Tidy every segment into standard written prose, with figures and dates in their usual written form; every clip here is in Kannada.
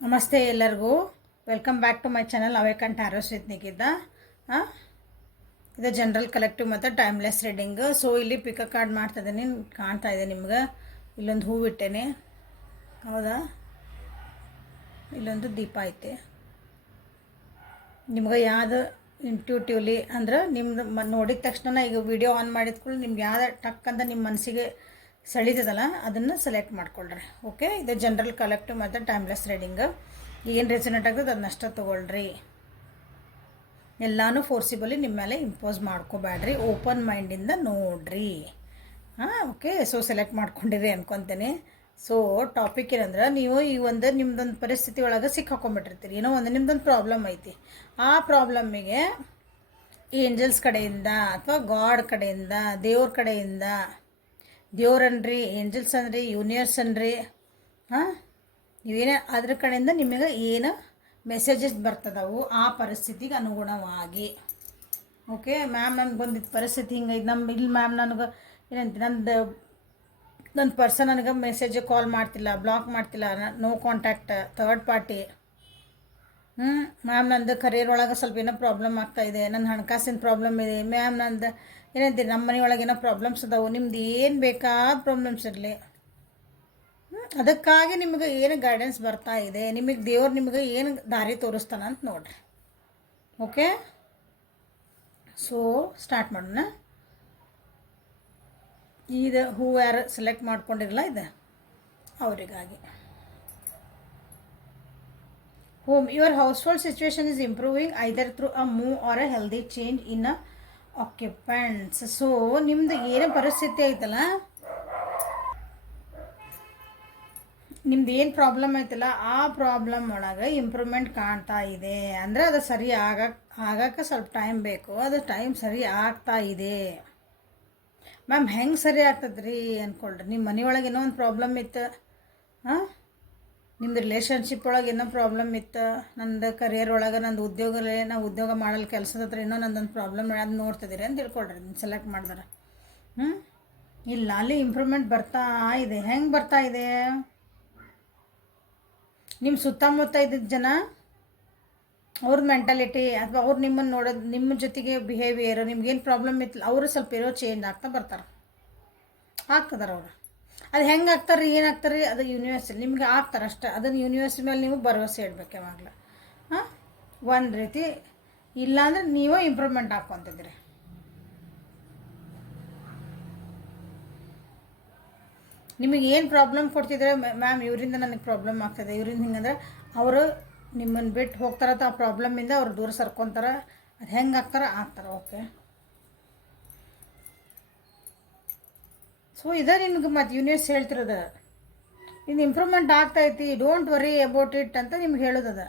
ನಮಸ್ತೆ ಎಲ್ಲರಿಗೂ. Welcome back to my channel ಅವೇಕಂಠ ಆರೋಸ್ವಿತ್ನಿಗಿದ್ದ. ಇದು ಜನರಲ್ ಕಲೆಕ್ಟಿವ್ ಮತ್ತು ಟೈಮ್ಲೆಸ್ ರೀಡಿಂಗ್. ಸೊ ಇಲ್ಲಿ ಪಿಕ ಕಾರ್ಡ್ ಮಾಡ್ತಾಯಿದ್ದೀನಿ, ಕಾಣ್ತಾ ಇದೆ ನಿಮ್ಗೆ. ಇಲ್ಲೊಂದು ಹೂವು ಇಟ್ಟೇನೆ, ಹೌದಾ? ಇಲ್ಲೊಂದು ದೀಪ ಐತೆ. ನಿಮ್ಗೆ ಯಾವುದು ಇಂಟ್ಯೂಟಿವ್ಲಿ ಅಂದ್ರೆ ನಿಮ್ದು ನೋಡಿದ ತಕ್ಷಣ ಈಗ ವಿಡಿಯೋ ಆನ್ ಮಾಡಿದ್ಕೊಳ್ಳಿ ನಿಮ್ಗೆ ಯಾವ್ದು ಟಕ್ ಅಂತ ನಿಮ್ಮ ಮನಸ್ಸಿಗೆ ಸೆಳೀತದಲ್ಲ ಅದನ್ನು ಸೆಲೆಕ್ಟ್ ಮಾಡ್ಕೊಳ್ರಿ. ಓಕೆ, ಇದು ಜನರಲ್ ಕಲೆಕ್ಟಿವ್ ಮತ್ತು ಟೈಮ್ಲೆಸ್ ರೀಡಿಂಗ್. ಏನು ರೆಸನೇಟ್ ಆಗ್ತದೆ ಅದನ್ನಷ್ಟ ತೊಗೊಳ್ರಿ. ಎಲ್ಲನೂ ಫೋರ್ಸಿಬಲಿ ನಿಮ್ಮ ಮೇಲೆ ಇಂಪೋಸ್ ಮಾಡ್ಕೋಬೇಡ್ರಿ, ಓಪನ್ ಮೈಂಡಿಂದ ನೋಡ್ರಿ. ಓಕೆ, ಸೊ ಸೆಲೆಕ್ಟ್ ಮಾಡ್ಕೊಂಡಿರಿ ಅನ್ಕೊತೇನೆ. ಸೊ ಟಾಪಿಕ್ ಏನಂದ್ರೆ, ನೀವು ಈ ಒಂದು ನಿಮ್ದೊಂದು ಪರಿಸ್ಥಿತಿ ಒಳಗೆ ಸಿಕ್ಕಾಕೊಂಡ್ಬಿಟ್ಟಿರ್ತೀರಿ. ಏನೋ ಒಂದು ನಿಮ್ದೊಂದು ಪ್ರಾಬ್ಲಮ್ ಐತಿ. ಆ ಪ್ರಾಬ್ಲಮ್ಮಿಗೆ ಏಂಜಲ್ಸ್ ಕಡೆಯಿಂದ ಅಥವಾ ಗಾಡ್ ಕಡೆಯಿಂದ, ದೇವ್ರ ಕಡೆಯಿಂದ, ದೇವ್ರನ್ರಿ, ಏಂಜಲ್ಸ್ ಅನ್ರಿ, ಯೂನಿವರ್ಸ್ ಅನ್ರಿ, ಇವೇನೇ ಅದ್ರ ಕಡೆಯಿಂದ ನಿಮಗೆ ಏನು ಮೆಸೇಜಸ್ ಬರ್ತದವು ಆ ಪರಿಸ್ಥಿತಿಗೆ ಅನುಗುಣವಾಗಿ. ಓಕೆ, ಮ್ಯಾಮ್ ನನಗೆ ಬಂದಿದ್ದ ಪರಿಸ್ಥಿತಿ ಹಿಂಗೈತೆ, ಇಲ್ಲಿ ಮ್ಯಾಮ್ ನನಗೆ ಏನಂತ ನನ್ನ ಪರ್ಸನ್ ನನಗೆ ಮೆಸೇಜ್ ಕಾಲ್ ಮಾಡ್ತಿಲ್ಲ, ಬ್ಲಾಕ್ ಮಾಡ್ತಿಲ್ಲ, no contact, third party. Ma'am ನಂದು ಕರಿಯರ್ ಒಳಗೆ ಸ್ವಲ್ಪ ಏನೋ ಪ್ರಾಬ್ಲಮ್ ಆಗ್ತಾಯಿದೆ, ನನ್ನ ಹಣಕಾಸಿನ ಪ್ರಾಬ್ಲಮ್ ಇದೆ ಮ್ಯಾಮ್, ನಂದು ಏನಂತೀರಿ ನಮ್ಮ ಮನೆಯೊಳಗೆ ಏನೋ ಪ್ರಾಬ್ಲಮ್ಸ್ ಅದಾವೆ. ನಿಮ್ದು ಏನು ಬೇಕಾದ ಪ್ರಾಬ್ಲಮ್ಸ್ ಇರಲಿ, ಅದಕ್ಕಾಗಿ ನಿಮಗೆ ಏನು ಗೈಡೆನ್ಸ್ ಬರ್ತಾ ಇದೆ, ನಿಮಗೆ ದೇವ್ರು ನಿಮಗೆ ಏನು ದಾರಿ ತೋರಿಸ್ತಾನ ಅಂತ ನೋಡ್ರಿ. ಓಕೆ, ಸೊ ಸ್ಟಾರ್ಟ್ ಮಾಡೋಣ. ಇದು ಹೂ ಯಾರು ಸೆಲೆಕ್ಟ್ ಮಾಡ್ಕೊಂಡಿರಲ್ಲ ಇದೆ ಅವರಿಗಾಗಿ. Home, your household situation is improving either through a move or a healthy change in a occupants. So ನಿಮ್ದು ಏನು ಪರಿಸ್ಥಿತಿ ಐತಲ್ಲ, ನಿಮ್ದು ಏನು ಪ್ರಾಬ್ಲಮ್ ಐತಲ್ಲ ಆ ಪ್ರಾಬ್ಲಮ್ ಒಳಗೆ ಇಂಪ್ರೂವ್ಮೆಂಟ್ ಕಾಣ್ತಾ ಇದೆ. ಅಂದರೆ ಅದು ಸರಿ ಆಗಕ್ಕೆ ಸ್ವಲ್ಪ ಟೈಮ್ ಬೇಕು, ಅದು ಟೈಮ್ ಸರಿ ಆಗ್ತಾ ಇದೆ. ಮ್ಯಾಮ್ ಹೆಂಗೆ ಸರಿ ಆಗ್ತದ್ರಿ ಅಂದ್ಕೊಳ್ರಿ. ನಿಮ್ಮ ಮನೆಯೊಳಗೆ ಏನೋ ಒಂದು ಪ್ರಾಬ್ಲಮ್ ಇತ್ತು, ನಿಮ್ದು ರಿಲೇಷನ್ಶಿಪ್ ಒಳಗೆ ಏನೋ ಪ್ರಾಬ್ಲಮ್ ಇತ್ತು, ನಂದು ಕರಿಯರ್ ಒಳಗೆ, ನಂದು ಉದ್ಯೋಗಲೇ ನಾವು ಉದ್ಯೋಗ ಮಾಡಲು ಕೆಲಸದ ಹತ್ರ ಇನ್ನೂ ನಂದೊಂದು ಪ್ರಾಬ್ಲಮ್ ಅದು ನೋಡ್ತಿದ್ದೀರಿ ಅಂತ ತಿಳ್ಕೊಳ್ರಿ. ಸೆಲೆಕ್ಟ್ ಮಾಡಿದ್ರೆ ಇಲ್ಲ ಅಲ್ಲಿ ಇಂಪ್ರೂವ್ಮೆಂಟ್ ಬರ್ತಾ ಇದೆ. ಹೆಂಗೆ ಬರ್ತಾ ಇದೆ? ನಿಮ್ಮ ಸುತ್ತಮುತ್ತ ಇದ್ದಿದ್ದ ಜನ ಅವ್ರ ಮೆಂಟಾಲಿಟಿ ಅಥವಾ ಅವ್ರು ನಿಮ್ಮನ್ನು ನೋಡೋದು, ನಿಮ್ಮ ಜೊತೆಗೆ ಬಿಹೇವಿಯರು, ನಿಮ್ಗೇನು ಪ್ರಾಬ್ಲಮ್ ಇತ್ತು ಅವರು ಸ್ವಲ್ಪ ಏನೋ ಚೇಂಜ್ ಆಗ್ತಾ ಬರ್ತಾರೆ, ಆಗ್ತದಾರ ಅವರು. ಅದು ಹೆಂಗೆ ಆಗ್ತಾರೆ, ಏನಾಗ್ತಾರೆ ರೀ, ಅದು ಯೂನಿವರ್ಸ್ ನಿಮ್ಗೆ ಆಗ್ತಾರೆ ಅಷ್ಟೇ. ಅದನ್ನು ಯೂನಿವರ್ಸ್ ಮೇಲೆ ನೀವು ಭರವಸೆ ಇಡಬೇಕು ಯಾವಾಗಲೂ. ಒಂದು ರೀತಿ ಇಲ್ಲಾಂದ್ರೆ ನೀವೇ ಇಂಪ್ರೂವ್ಮೆಂಟ್ ಹಾಕ್ಕೊತಿದ್ರಿ. ನಿಮಗೆ ಏನು ಪ್ರಾಬ್ಲಮ್ ಕೊಡ್ತಿದ್ರೆ, ಮ್ಯಾಮ್ ಇವರಿಂದ ನನಗೆ ಪ್ರಾಬ್ಲಮ್ ಆಗ್ತದೆ, ಇವರಿಂದ ಹಿಂಗಂದ್ರೆ ಅವರು ನಿಮ್ಮನ್ನು ಬಿಟ್ಟು ಹೋಗ್ತಾರ, ಆ ಪ್ರಾಬ್ಲಮ್ಮಿಂದ ಅವ್ರು ದೂರ ಸರ್ಕೊತಾರೆ. ಅದು ಹೆಂಗೆ ಆಗ್ತಾರೆ. ಓಕೆ, ಸೊ ಇದೇ ನಿಮ್ಗೆ ಮತ್ತು ಯೂನಿವರ್ಸ್ ಹೇಳ್ತಿರೋದು, ಇದು ಇಂಪ್ರೂವ್ಮೆಂಟ್ ಆಗ್ತೈತಿ, ಡೋಂಟ್ ವರಿ ಅಬೌಟ್ ಇಟ್ ಅಂತ ನಿಮ್ಗೆ ಹೇಳೋದದ.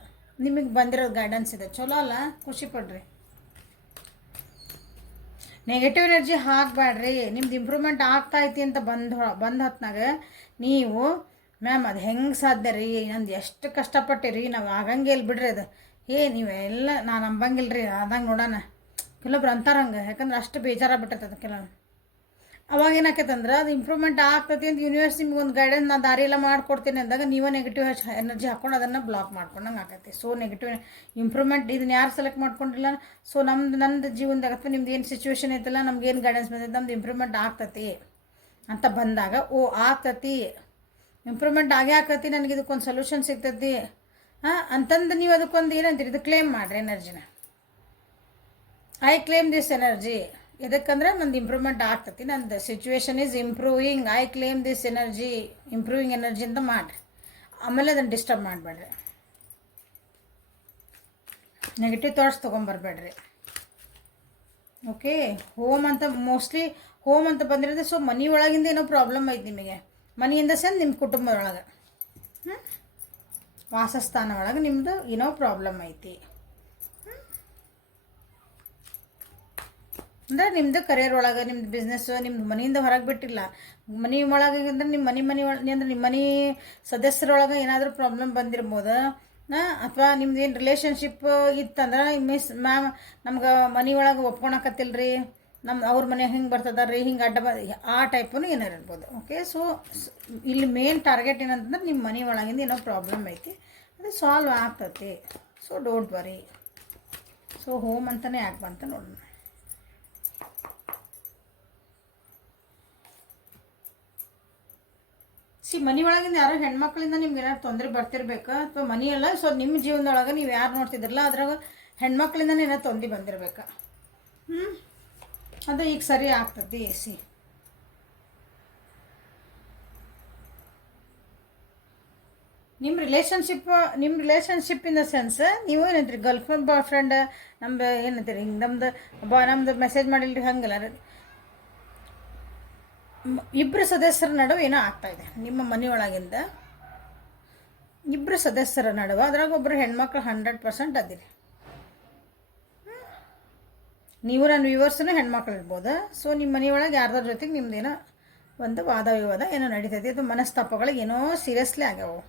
ನಿಮಗೆ ಬಂದಿರೋದು ಗೈಡೆನ್ಸ್ ಇದೆ, ಚಲೋ ಅಲ್ಲ, ಖುಷಿ ಪಡ್ರಿ. Negative energy ಹಾಕಬೇಡ್ರಿ. ನಿಮ್ದು ಇಂಪ್ರೂವ್ಮೆಂಟ್ ಆಗ್ತಾಯಿತಿ ಅಂತ ಬಂದು ಹೊತ್ನಾಗ ನೀವು ಮ್ಯಾಮ್ ಅದು ಹೆಂಗೆ ಸಾಧ್ಯ ರೀ, ನಂದು ಎಷ್ಟು ಕಷ್ಟಪಟ್ಟಿರಿ, ನಾವು ಆಗಂಗೆ ಇಲ್ಲಿ ಬಿಡ್ರಿ ಅದು, ನೀವೆಲ್ಲ ನಾನು ನಂಬಂಗಿಲ್ಲ ರೀ, ಆದಂಗೆ ನೋಡೋಣ. ಕೆಲವೊಬ್ರು ಅಂತಾರಂಗೆ, ಯಾಕಂದ್ರೆ ಅಷ್ಟು ಬೇಜಾರಾಗ್ಬಿಟ್ಟಿರ್ತದೆ ಕೆಲವು. ಅವಾಗ ಏನಾಕೈತಂದ್ರೆ ಅದು ಇಂಪ್ರೂವ್ಮೆಂಟ್ ಆಗ್ತೈತಿ ಅಂತ ಯೂನಿವರ್ಸ್ ನಿಮ್ಗೆ ಒಂದು ಗೈಡೆನ್ಸ್, ನಾನು ದಾರಿ ಎಲ್ಲ ಮಾಡ್ಕೊಡ್ತೀನಿ ಅಂದಾಗ ನೀವೇ ನೆಗೆಟಿವ್ ಎನರ್ಜಿ ಹಾಕ್ಕೊಂಡು ಅದನ್ನು ಬ್ಲಾಕ್ ಮಾಡ್ಕೊಂಡಂಗೆ ಆಕೈತಿ. ಸೊ ನೆಗೆಟಿವ್ ಇಂಪ್ರೂವ್ಮೆಂಟ್ ಇದನ್ನು ಯಾರು ಸೆಲೆಕ್ಟ್ ಮಾಡ್ಕೊಂಡಿಲ್ಲ. ಸೊ ನಂದು ಜೀವನದಾಗ ಅಥವಾ ನಿಮ್ದು ಏನು ಸಿಚುವೇಶನ್ ಐತಲ್ಲ, ನಮ್ಗೇನು ಗೈಡೆನ್ಸ್ ಬಂದೈತೆ, ನಮ್ದು ಇಂಪ್ರೂವ್ಮೆಂಟ್ ಆಗ್ತೈತಿ ಅಂತ ಬಂದಾಗ, ಆಗ್ತತಿ, ಇಂಪ್ರೂವ್ಮೆಂಟ್ ಆಗೇ ಆಕತಿ, ನನಗೆ ಇದಕ್ಕೊಂದು ಸೊಲ್ಯೂಷನ್ ಸಿಗ್ತೈತಿ ಅಂತಂದು ನೀವು ಅದಕ್ಕೊಂದು ಏನಂತೀರಿ, ಇದು ಕ್ಲೇಮ್ ಮಾಡಿರಿ ಎನರ್ಜಿನ. I claim this energy. ಎದಕ್ಕಂದ್ರೆ ನಂದು ಇಂಪ್ರೂವ್ಮೆಂಟ್ ಆಗ್ತೈತಿ, ನಂದು situation is improving, I claim this energy, improving energy ಅಂತ ಮಾಡಿರಿ. ಆಮೇಲೆ ಅದನ್ನು ಡಿಸ್ಟರ್ಬ್ ಮಾಡಬೇಡ್ರಿ, ನೆಗೆಟಿವ್ ಥಾಟ್ಸ್ ತೊಗೊಂಬರ್ಬೇಡ್ರಿ. ಓಕೆ, ಹೋಮ್ ಅಂತ ಮೋಸ್ಟ್ಲಿ ಹೋಮ್ ಅಂತ ಬಂದಿರೋದು. ಸೊ ಮನಿ ಒಳಗಿಂದ ಏನೋ ಪ್ರಾಬ್ಲಮ್ ಐತಿ ನಿಮಗೆ, ಮನಿಯಿಂದ ಸೆಂದು ನಿಮ್ಮ ಕುಟುಂಬದೊಳಗೆ, ವಾಸಸ್ಥಾನ ಒಳಗೆ ನಿಮ್ಮದು ಏನೋ ಪ್ರಾಬ್ಲಮ್ ಐತಿ. ಅಂದರೆ ನಿಮ್ಮದು ಕರಿಯರ್ ಒಳಗೆ, ನಿಮ್ಮದು ಬಿಸ್ನೆಸ್ಸು, ನಿಮ್ಮದು ಮನೆಯಿಂದ ಹೊರಗೆ ಬಿಟ್ಟಿಲ್ಲ, ಮನೆ ಒಳಗೆ ಅಂದ್ರೆ ನಿಮ್ಮ ಮನೆ ಒಳಗೆ ಅಂದ್ರೆ ನಿಮ್ಮ ಮನೆ ಸದಸ್ಯರೊಳಗೆ ಏನಾದರೂ ಪ್ರಾಬ್ಲಮ್ ಬಂದಿರ್ಬೋದು. ಅಥವಾ ನಿಮ್ದು ಏನು ರಿಲೇಷನ್ಶಿಪ್ ಇತ್ತಂದ್ರೆ ಮ್ಯಾಮ್ ನಮ್ಗೆ ಮನೆ ಒಳಗೆ ಒಪ್ಕೊಳಕತ್ತಿಲ್ಲ ರೀ, ಅವ್ರ ಮನೆ ಹಿಂಗೆ ಬರ್ತದ ರೀ, ಹಿಂಗೆ ಅಡ್ಡ ಆ ಟೈಪು ಏನಾರು ಇರ್ಬೋದು. ಓಕೆ, ಸೊ ಇಲ್ಲಿ ಮೇನ್ ಟಾರ್ಗೆಟ್ ಏನಂತಂದ್ರೆ ನಿಮ್ಮ ಮನೆ ಒಳಗಿಂದ ಏನೋ ಪ್ರಾಬ್ಲಮ್ ಐತಿ, ಅದು ಸಾಲ್ವ್ ಆಗ್ತತಿ. So don't worry. So home ಅಂತಲೇ ಯಾಕೆ ಬಂತ ನೋಡೋಣ. ಮನೆ ಒಳಗಿಂದ ಯಾರೋ ಹೆಣ್ಮಕ್ಳಿಂದ ನಿಮ್ಗೆ ಏನಾದ್ರು ತೊಂದರೆ ಬರ್ತಿರ್ಬೇಕಾ, ಅಥವಾ ಮನೆಯಲ್ಲ ಸೊ ನಿಮ್ಮ ಜೀವನದೊಳಗೆ ನೀವು ಯಾರು ನೋಡ್ತಿದ್ರಲ್ಲ ಅದ್ರಾಗ ಹೆಣ್ಮಕ್ಳಿಂದನೇ ಏನಾದ್ರು ತೊಂದರೆ ಬಂದಿರ್ಬೇಕಾ. ಅದು ಈಗ ಸರಿ ಆಗ್ತದೆ. ನಿಮ್ಮ ರಿಲೇಷನ್ಶಿಪ್ ಇನ್ ದ ಸೆನ್ಸ್ ನೀವು ಏನಂತೀರಿ, ಗರ್ಲ್ ಫ್ರೆಂಡ್ ಬಾಯ್ ಫ್ರೆಂಡ್ ನಮ್ದು ಏನಂತೀರಿ, ಹಿಂಗೆ ನಮ್ದು ಮೆಸೇಜ್ ಮಾಡಿಲ್ರಿ ಹಂಗಲ್ಲ. ಇಬ್ಬರು ಸದಸ್ಯರ ನಡುವೆ ಏನೋ ಆಗ್ತಾಯಿದೆ ನಿಮ್ಮ ಮನೆಯೊಳಗಿಂದ. ಇಬ್ಬರು ಸದಸ್ಯರ ನಡುವೆ ಅದ್ರಾಗ ಒಬ್ಬರು ಹೆಣ್ಮಕ್ಳು 100% ಅದಿರಿ. ನೀವು ನನ್ನ ವ್ಯೂವರ್ಸ್ನೂ ಹೆಣ್ಮಕ್ಳು ಇರ್ಬೋದು. ಸೊ ನಿಮ್ಮ ಮನೆಯೊಳಗೆ ಯಾರ್ದಾರ ಜೊತೆಗೆ ನಿಮ್ದೇನೋ ಒಂದು ವಾದ ವಿವಾದ ಏನೋ ನಡೀತೈತಿ. ಅದು ಮನಸ್ತಾಪಗಳಿಗೆ ಏನೋ ಸೀರಿಯಸ್ಲಿ ಆಗ್ಯಾವು.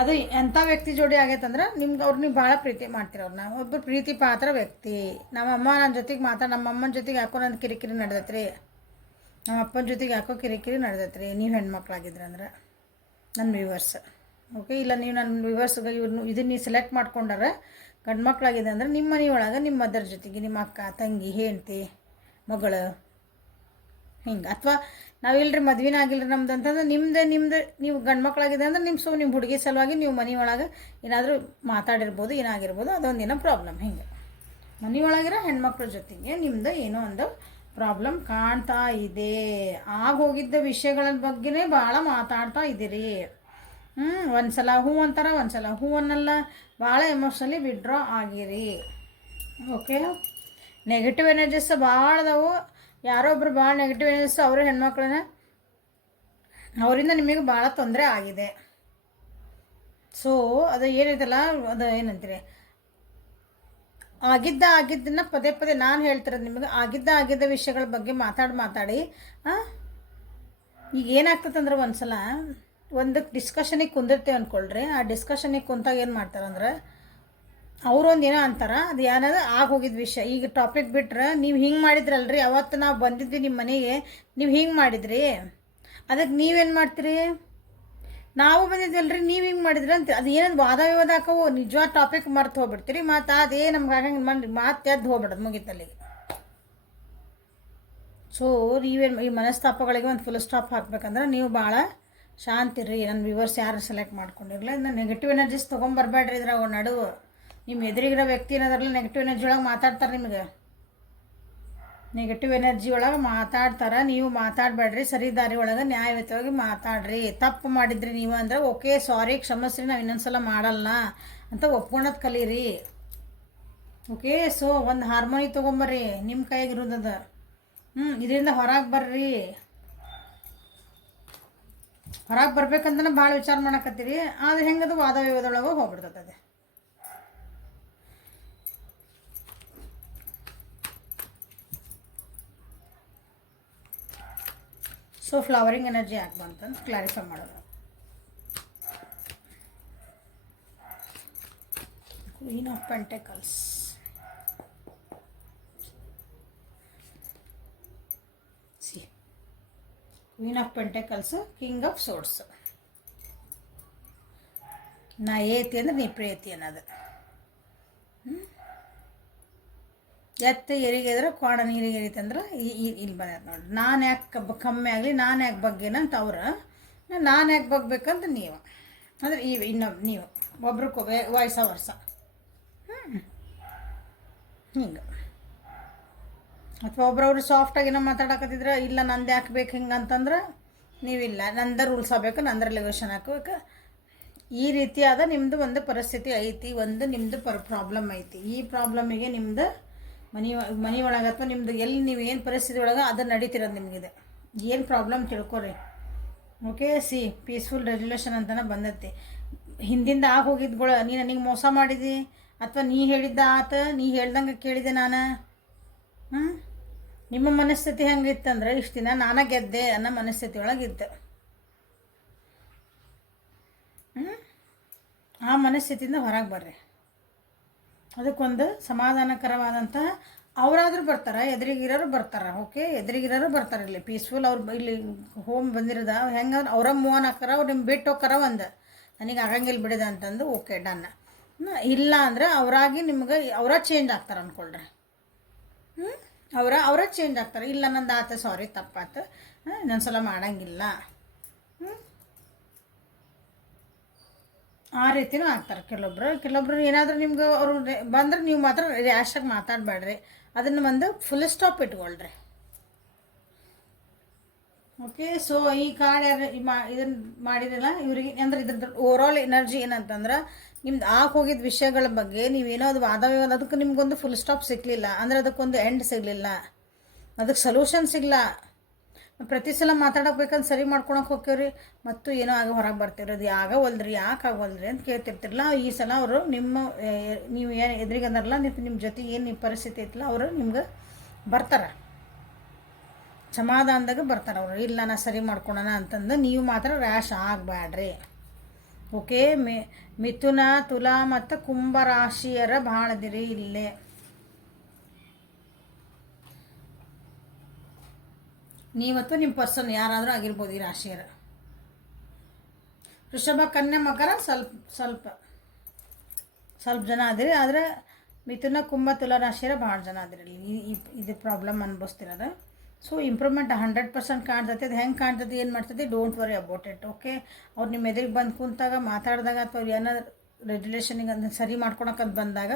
ಅದು ಎಂಥ ವ್ಯಕ್ತಿ ಜೋಡಿ ಆಗೈತಂದ್ರೆ ನಿಮ್ಗೆ ನೀವು ಭಾಳ ಪ್ರೀತಿ ಮಾಡ್ತೀರ ಅವ್ರನ್ನ. ಒಬ್ಬರು ಪ್ರೀತಿ ಪಾತ್ರ ವ್ಯಕ್ತಿ. ನಮ್ಮಮ್ಮ ನನ್ನ ಜೊತೆಗೆ ನಮ್ಮಮ್ಮನ ಜೊತೆಗೆ ಯಾಕೋ ನನ್ನ ಕಿರಿಕಿರಿ ನಡೆದೈತ್ರಿ, ನಮ್ಮ ಅಪ್ಪನ ಜೊತೆಗೆ ಯಾಕೋ ಕಿರಿಕಿರಿ ನಡೆದೈತ್ರಿ. ನೀವು ಹೆಣ್ಮಕ್ಳಾಗಿದ್ರಿ ಅಂದ್ರೆ ನನ್ನ ವ್ಯೂವರ್ಸ್, ಓಕೆ. ಇಲ್ಲ ನೀವು ನನ್ನ ವ್ಯೂವರ್ಸ್ಗೆ ಇದನ್ನ ನೀವು ಸೆಲೆಕ್ಟ್ ಮಾಡ್ಕೊಂಡಾರೆ ಗಂಡು ಮಕ್ಕಳಾಗಿದೆ ಅಂದ್ರೆ ನಿಮ್ಮ ಮನೆಯೊಳಗೆ ನಿಮ್ಮ ಮದರ್ ಜೊತೆಗೆ ನಿಮ್ಮ ಅಕ್ಕ ತಂಗಿ ಹೆಂಡತಿ ಮಗಳು ಹಿಂಗೆ, ಅಥವಾ ನಾವಿಲ್ರಿ ಮದ್ವೆನ ಆಗಿಲ್ರಿ ನಮ್ದು ಅಂತಂದ್ರೆ ನಿಮ್ಮದು ನೀವು ಗಂಡು ಮಕ್ಕಳಾಗಿದೆ ಅಂದ್ರೆ ನಿಮ್ಮ ಹುಡುಗಿ ಸಲುವಾಗಿ ನೀವು ಮನೆಯೊಳಗೆ ಏನಾದರೂ ಮಾತಾಡಿರ್ಬೋದು, ಏನಾಗಿರ್ಬೋದು, ಅದೊಂದೇನೋ ಪ್ರಾಬ್ಲಮ್. ಹಿಂಗೆ ಮನೆಯೊಳಗಿರೋ ಹೆಣ್ಮಕ್ಳ ಜೊತೆಗೆ ನಿಮ್ಮದು ಏನೋ ಒಂದು ಪ್ರಾಬ್ಲಮ್ ಕಾಣ್ತಾ ಇದೆ. ಆಗೋಗಿದ್ದ ವಿಷಯಗಳ ಬಗ್ಗೆನೇ ಭಾಳ ಮಾತಾಡ್ತಾ ಇದ್ದೀರಿ. ಒಂದು ಸಲ ಹೂ ಅಂತಾರ, ಒಂದು ಸಲ ಹೂ ಅನ್ನಲ್ಲ. ಭಾಳ ಎಮೋಷ್ನಲಿ ವಿಡ್ರಾ ಆಗಿರಿ, ಓಕೆ. ನೆಗೆಟಿವ್ ಎನರ್ಜೀಸ್ ಭಾಳ ಅದಾವು. ಯಾರೋ ಒಬ್ರು ಭಾಳ ನೆಗೆಟಿವ್ ಎನರ್ಜೀಸ್ ಅವರು ಹೆಣ್ಮಕ್ಳನ್ನ ಅವರಿಂದ ನಿಮಗೆ ಭಾಳ ತೊಂದರೆ ಆಗಿದೆ. ಸೊ ಅದು ಏನೈತಲ್ಲ, ಅದು ಏನಂತೀರಿ, ಆಗಿದ್ದನ್ನ ಪದೇ ಪದೇ ನಾನು ಹೇಳ್ತಿರೋದು ನಿಮಗೆ. ಆಗಿದ್ದ ವಿಷಯಗಳ ಬಗ್ಗೆ ಮಾತಾಡಿ ಈಗ ಏನಾಗ್ತದಂದ್ರೆ ಒಂದು ಸಲ ಒಂದು ಡಿಸ್ಕಷನಿಗೆ ಕುಂದಿರ್ತೇವೆ ಅಂದ್ಕೊಳ್ರಿ. ಆ ಡಿಸ್ಕಷನಿಗೆ ಕುಂತಾಗ ಏನು ಮಾಡ್ತಾರಂದ್ರೆ ಅವರೊಂದು ಏನೋ ಅಂತಾರೆ, ಅದು ಏನಾದ್ರು ಆಗೋಗಿದ್ದ ವಿಷಯ. ಈಗ ಟಾಪಿಕ್ ಬಿಟ್ರೆ ನೀವು ಹಿಂಗೆ ಮಾಡಿದ್ರಲ್ರಿ, ಅವತ್ತು ನಾವು ಬಂದಿದ್ವಿ ನಿಮ್ಮ ಮನೆಗೆ, ನೀವು ಹಿಂಗೆ ಮಾಡಿದ್ರಿ, ಅದಕ್ಕೆ ನೀವೇನು ಮಾಡ್ತೀರಿ, ನಾವು ಬಂದಿದ್ದಲ್ರಿ ನೀವು ಹಿಂಗೆ ಮಾಡಿದ್ರಿ ಅಂತ. ಅದು ಏನದು ವಾದ ವಿವಾದ ಹಾಕವು, ನಿಜವಾದ ಟಾಪಿಕ್ ಮರ್ತು ಹೋಗ್ಬಿಡ್ತೀರಿ. ಮತ್ತು ಅದೇ ನಮ್ಗೆ ಆಗಂಗೆ ಮಾತು ಎದ್ದು ಹೋಗ್ಬಿಡೋದು ಮುಗಿತಲ್ಲಿಗೆ. ಸೊ ನೀವೇನು ಈ ಮನಸ್ತಾಪಗಳಿಗೆ ಒಂದು ಫುಲ್ ಸ್ಟಾಪ್ ಹಾಕ್ಬೇಕಂದ್ರೆ ನೀವು ಭಾಳ ಶಾಂತಿ ರೀ. ನನ್ನ ವ್ಯೂವರ್ಸ್ ಯಾರು ಸೆಲೆಕ್ಟ್ ಮಾಡ್ಕೊಂಡಿರಲಿಲ್ಲ, ಇನ್ನು ನೆಗೆಟಿವ್ ಎನರ್ಜೀಸ್ ತೊಗೊಂಬರ್ಬೇಡ್ರಿ. ಇದ್ರಾಗ ನಡುವು ನಿಮ್ಮ ಎದುರಿಗಿರೋ ವ್ಯಕ್ತಿ ಏನಾದ್ರಲ್ಲ ನೆಗೆಟಿವ್ ಎನರ್ಜಿ ಒಳಗೆ ಮಾತಾಡ್ತಾರೆ, ನಿಮಗೆ ನೆಗೆಟಿವ್ ಎನರ್ಜಿ ಒಳಗೆ ಮಾತಾಡ್ತಾರೆ. ನೀವು ಮಾತಾಡಬೇಡ್ರಿ, ಸರಿ ದಾರಿ ಒಳಗೆ ನ್ಯಾಯಯುತವಾಗಿ ಮಾತಾಡ್ರಿ. ತಪ್ಪು ಮಾಡಿದ್ರಿ ನೀವು ಅಂದರೆ ಓಕೆ ಸಾರಿ ಕ್ಷಮಿಸ್ರಿ, ನಾವು ಇನ್ನೊಂದ್ಸಲ ಮಾಡಲ್ಲ ಅಂತ ಒಪ್ಕೊಳೋದು ಕಲೀರಿ, ಓಕೆ. ಸೊ ಒಂದು ಹಾರ್ಮೋನಿ ತೊಗೊಂಬರ್ರಿ, ನಿಮ್ಮ ಕೈಗಿರೋದದ. ಇದರಿಂದ ಹೊರಗೆ ಬರ್ರಿ. ಹೊರಗೆ ಬರ್ಬೇಕಂತಲೇ ಭಾಳ ವಿಚಾರ ಮಾಡಕತ್ತೀರಿ, ಆದರೆ ಹೆಂಗದು ವಾದ ವಿವಾದೊಳಗೆ ಹೋಗ್ಬಿಡ್ತದೆ ಅದೇ. ಸೊ ಫ್ಲವರಿಂಗ್ ಎನರ್ಜಿ ಯಾಕೆ ಬಂತಂತ ಕ್ಲಾರಿಫೈ ಮಾಡೋದು. Queen of pentacles, queen of pentacles, king of swords. ನಾ ಏತಿ ಅಂದ್ರೆ ನೀ ಪ್ರೇತಿ ಅನ್ನೋದು. ಎತ್ತ ಎರಿಗೆದ್ರೆ ಕೋಣ ನೀರಿಗೆ ಎರಿತಂದ್ರೆ ಇಲ್ಲಿ ಬಂದ ನೋಡಿ. ನಾನು ಯಾಕೆ ಕಮ್ಮಿ ಆಗಲಿ, ನಾನು ಯಾಕೆ ಬಗ್ಗೆನಂತ ಅವ್ರು, ನಾನು ಯಾಕೆ ಬಗ್ಬೇಕಂತ ನೀವು. ಅಂದರೆ ಇನ್ನೊಬ್ಬ ನೀವು ಒಬ್ರಿಗೆ ವಯಸ್ಸ ವರ್ಷ ಹಿಂಗೆ. ಅಥವಾ ಒಬ್ರವ್ರು ಸಾಫ್ಟಾಗಿ ಏನೋ ಮಾತಾಡಕತ್ತಿದ್ರೆ ಇಲ್ಲ ನಂದು ಯಾಕೆ ಬೇಕು ಹಿಂಗೆ ಅಂತಂದ್ರೆ ನೀವಿಲ್ಲ ನಂದ ರೂಲ್ಸ್ ಆಗಬೇಕು, ನಂದು ರೆಗ್ಯುಲೇಷನ್ ಹಾಕಬೇಕು. ಈ ರೀತಿಯಾದ ನಿಮ್ಮದು ಒಂದು ಪರಿಸ್ಥಿತಿ ಐತಿ, ಒಂದು ನಿಮ್ಮದು ಪ್ರಾಬ್ಲಮ್ ಐತಿ. ಈ ಪ್ರಾಬ್ಲಮಿಗೆ ನಿಮ್ಮದು ಮನೆ ಒಳಗೆ ಅಥವಾ ನಿಮ್ಮದು ಎಲ್ಲಿ ನೀವು ಏನು ಪರಿಸ್ಥಿತಿ ಒಳಗೆ ಅದು ನಡೀತಿರೋದು ನಿಮಗಿದೆ. ಏನು ಪ್ರಾಬ್ಲಮ್ ತಿಳ್ಕೊರಿ, ಓಕೆ. ಪೀಸ್ಫುಲ್ ರೆಗ್ಯುಲೇಷನ್ ಅಂತಲೇ ಬಂದೈತಿ. ಹಿಂದಿಂದ ಹೋಗಿದ್ಗಳು ನೀ ನನಗೆ ಮೋಸ ಮಾಡಿದಿ, ಅಥವಾ ನೀ ಹೇಳಿದ್ದ ಆತ, ನೀ ಹೇಳ್ದಂಗೆ ಕೇಳಿದೆ ನಾನು. ನಿಮ್ಮ ಮನಸ್ಥಿತಿ ಹೆಂಗಿತ್ತಂದ್ರೆ ಇಷ್ಟು ದಿನ ನಾನೇ ಗೆದ್ದೆ ಅನ್ನೋ ಮನಸ್ಥಿತಿ ಒಳಗಿದ್ದೆ. ಆ ಮನಸ್ಥಿತಿಯಿಂದ ಹೊರಗೆ ಬರ್ರಿ. ಅದಕ್ಕೊಂದು ಸಮಾಧಾನಕರವಾದಂಥ ಅವರಾದ್ರೂ ಬರ್ತಾರೆ, ಎದುರಿಗಿರೋರು ಬರ್ತಾರೆ. ಓಕೆ, ಎದುರಿಗಿರೋರು ಬರ್ತಾರೆ. ಇಲ್ಲಿ ಪೀಸ್ಫುಲ್ ಅವ್ರು ಇಲ್ಲಿ ಹೋಮ್ ಬಂದಿರೋದ ಹೆಂಗೆ ಅವ್ರ ಮೂವನ್ ಹಾಕಾರ ಅವ್ರು ನಿಮ್ಗೆ ಬಿಟ್ಟು ಹೋಗ್ತಾರ. ಒಂದು ನನಗೆ ಆಗಂಗಿಲ್ಲ ಬಿಡಿದೆ ಅಂತಂದು ಓಕೆ ಡನ್. ಇಲ್ಲ ಅಂದರೆ ಅವರಾಗಿ ನಿಮ್ಗೆ ಅವರ ಚೇಂಜ್ ಆಗ್ತಾರೆ ಅಂದ್ಕೊಳ್ರಿ. ಅವರ ಚೇಂಜ್ ಆಗ್ತಾರೆ. ಇಲ್ಲ ನಂದು ಆತ, ಸಾರಿ ತಪ್ಪಾತು, ಇನ್ನೊಂದ್ಸಲ ಮಾಡೋಂಗಿಲ್ಲ, ಆ ರೀತಿನೂ ಆಗ್ತಾರೆ. ಕೆಲವೊಬ್ರು ಏನಾದರೂ ನಿಮ್ಗೆ ಅವರು ಬಂದ್ರೆ ನೀವು ಮಾತ್ರ ರ್ಯಾಶಾಗಿ ಮಾತಾಡಬೇಡ್ರಿ. ಅದನ್ನು ಒಂದು ಫುಲ್ ಸ್ಟಾಪ್ ಇಟ್ಕೊಳ್ರಿ. ಓಕೆ, ಸೊ ಈ ಕಾರ್ಡ್ ಯಾರು ಇದನ್ನು ಮಾಡಿರಲ್ಲ ಇವರಿಗೆ ಅಂದ್ರೆ ಇದ್ರದ್ದು ಓವರಾಲ್ ಎನರ್ಜಿ ಏನಂತಂದ್ರೆ ನಿಮ್ದು ಹೋಗಿದ್ದ ವಿಷಯಗಳ ಬಗ್ಗೆ ನೀವೇನೋ ಅದು ವಾದ ಅದಕ್ಕೆ ನಿಮ್ಗೊಂದು ಫುಲ್ ಸ್ಟಾಪ್ ಸಿಗಲಿಲ್ಲ ಅಂದರೆ ಅದಕ್ಕೊಂದು ಎಂಡ್ ಸಿಗಲಿಲ್ಲ, ಅದಕ್ಕೆ ಸೊಲ್ಯೂಷನ್ ಸಿಗಲ್ಲ. ಪ್ರತಿ ಸಲ ಮಾತಾಡೋಕ್ಬೇಕಂತ ಸರಿ ಮಾಡ್ಕೊಳಕ್ಕೆ ಹೋಗ್ತೀವ್ರಿ, ಮತ್ತು ಏನೋ ಆಗ ಹೊರಗೆ ಬರ್ತೀವ್ರಿ. ಅದು ಆಗವಲ್ದ್ರಿ, ಯಾಕೆ ಆಗವಲ್ದ್ರಿ ಅಂತ ಕೇಳ್ತಿರ್ತಿರಲ್ಲ. ಈ ಸಲ ಅವರು ನೀವು ಏನು ಎದುರಿಗೆ ಅಂದಾರಲ್ಲ, ನಿಮ್ಮ ಜೊತೆ ಏನು ನಿಮ್ಮ ಪರಿಸ್ಥಿತಿ ಐತಲ್ಲ, ಅವರು ನಿಮ್ಗೆ ಬರ್ತಾರೆ, ಸಮಾಧಾನದಾಗ ಬರ್ತಾರೆ ಅವರು. ಇಲ್ಲ ನಾ ಸರಿ ಮಾಡ್ಕೊಳೋಣ ಅಂತಂದು ನೀವು ಮಾತ್ರ ರ್ಯಾಶ್ ಆಗಬೇಡ್ರಿ. ಓಕೆ, ಮಿಥುನ, ತುಲಾ ಮತ್ತು ಕುಂಭ ರಾಶಿಯರ ಭಾಳದಿರಿ ಇಲ್ಲೇ. ನೀವತ್ತು ನಿಮ್ಮ ಪರ್ಸನ್ ಯಾರಾದರೂ ಆಗಿರ್ಬೋದು ಈ ರಾಶಿಯರ. ವೃಷಭ, ಕನ್ಯಾ, ಮಕರ ಸ್ವಲ್ಪ ಜನ ಅದಿರಿ. ಆದರೆ ಮಿಥುನ, ಕುಂಭ, ತುಲಾ ರಾಶಿಯರ ಭಾಳ ಜನ ಅದಿರಿ. ಇದು ಪ್ರಾಬ್ಲಮ್ ಅನ್ಭವಿಸ್ತಿರೋದು. ಸೊ ಇಂಪ್ರೂವ್ಮೆಂಟ್ 100% ಕಾಣ್ತೈತೆ. ಅದು ಹೆಂಗೆ ಕಾಣ್ತೈತಿ, ಏನು ಮಾಡ್ತೈತಿ, don't worry about it. Okay, ಅವ್ರು ನಿಮ್ಮ ಎದುರಿಗೆ ಬಂದು ಕುಂತಾಗ ಮಾತಾಡಿದಾಗ ಅಥವಾ ಏನಾದ್ರು ರೆಗ್ಯುಲೇಷನಿಗೆ ಅದನ್ನು ಸರಿ ಮಾಡ್ಕೊಳಕ್ಕಂತ ಬಂದಾಗ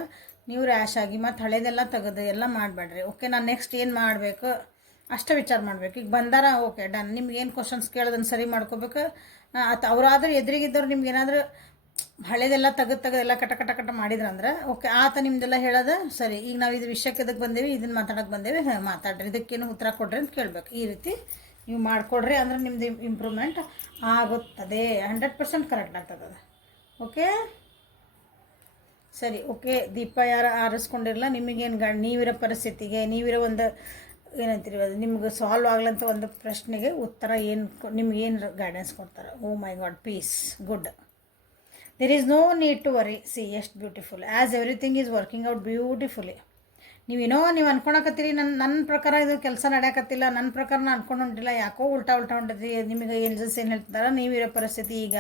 ನೀವು ರ್ಯಾಶ್ ಆಗಿ ಮತ್ತು ಹಳೇದೆಲ್ಲ ತೆಗೆದು ಎಲ್ಲ ಮಾಡಬೇಡ್ರಿ. ಓಕೆ, ನಾನು ನೆಕ್ಸ್ಟ್ ಏನು ಮಾಡಬೇಕು ಅಷ್ಟೇ ವಿಚಾರ ಮಾಡಬೇಕು. ಈಗ ಬಂದಾರ ಓಕೆ ಡನ್, ನಿಮ್ಗೆ ಏನು ಕ್ವಶನ್ಸ್ ಕೇಳೋದನ್ನು ಸರಿ ಮಾಡ್ಕೋಬೇಕು. ಅವರಾದ್ರೂ ಎದುರಿಗಿದ್ದವ್ರು ನಿಮ್ಗೆ ಏನಾದರೂ ಹಳೇದೆಲ್ಲ ತೆಗೆದು ಎಲ್ಲ ಕಟ ಮಾಡಿದ್ರಂದ್ರೆ ಓಕೆ, ಆತ ನಿಮ್ದೆಲ್ಲ ಹೇಳೋದು ಸರಿ. ಈಗ ನಾವು ಇದು ವಿಷಯಕ್ಕೆ ಇದಕ್ಕೆ ಬಂದೇವಿ, ಇದನ್ನು ಮಾತಾಡೋಕೆ ಬಂದೇವಿ, ಮಾತಾಡ್ರಿ, ಇದಕ್ಕೇನು ಉತ್ತರ ಕೊಡ್ರಿ ಅಂತ ಕೇಳಬೇಕು. ಈ ರೀತಿ ನೀವು ಮಾಡಿಕೊಡ್ರಿ ಅಂದ್ರೆ ನಿಮ್ಮದು ಇಂಪ್ರೂವ್ಮೆಂಟ್ ಆಗುತ್ತದೆ. 100% ಕರೆಕ್ಟ್ ಆಗ್ತದೆ ಅದು. ಓಕೆ ಸರಿ. ಓಕೆ, ದೀಪ ಯಾರು ಆರಿಸ್ಕೊಂಡಿರಲ್ಲ, ನಿಮಗೇನು ನೀವಿರೋ ಪರಿಸ್ಥಿತಿಗೆ, ನೀವಿರೋ ಒಂದು ಏನಂತೀರಿ ಅದು ನಿಮ್ಗೆ ಸಾಲ್ವ್ ಆಗ್ಲಂತ ಒಂದು ಪ್ರಶ್ನೆಗೆ ಉತ್ತರ ಏನು ನಿಮ್ಗೇನು ಗೈಡೆನ್ಸ್ ಕೊಡ್ತಾರೆ. Oh my god, peace, good. There is no need to worry. See ಎಷ್ಟು beautiful, as everything is working out beautifully. ನೀವು ಅನ್ಕೊಳಕತ್ತೀರಿ ನನ್ನ ಪ್ರಕಾರ ಇದು ಕೆಲಸ ನಡೆಯಕತ್ತಿಲ್ಲ, ನನ್ನ ಪ್ರಕಾರ ನಾನು ಅನ್ಕೊಂಡು ಹೊಂಟಿಲ್ಲ, ಯಾಕೋ ಉಲ್ಟಾ ಹೊಂಟೈತಿ. ನಿಮಗೆ ಏಂಜಲ್ಸ್ ಏನು ಹೇಳ್ತಾರೆ, ನೀವಿರೋ ಪರಿಸ್ಥಿತಿ ಈಗ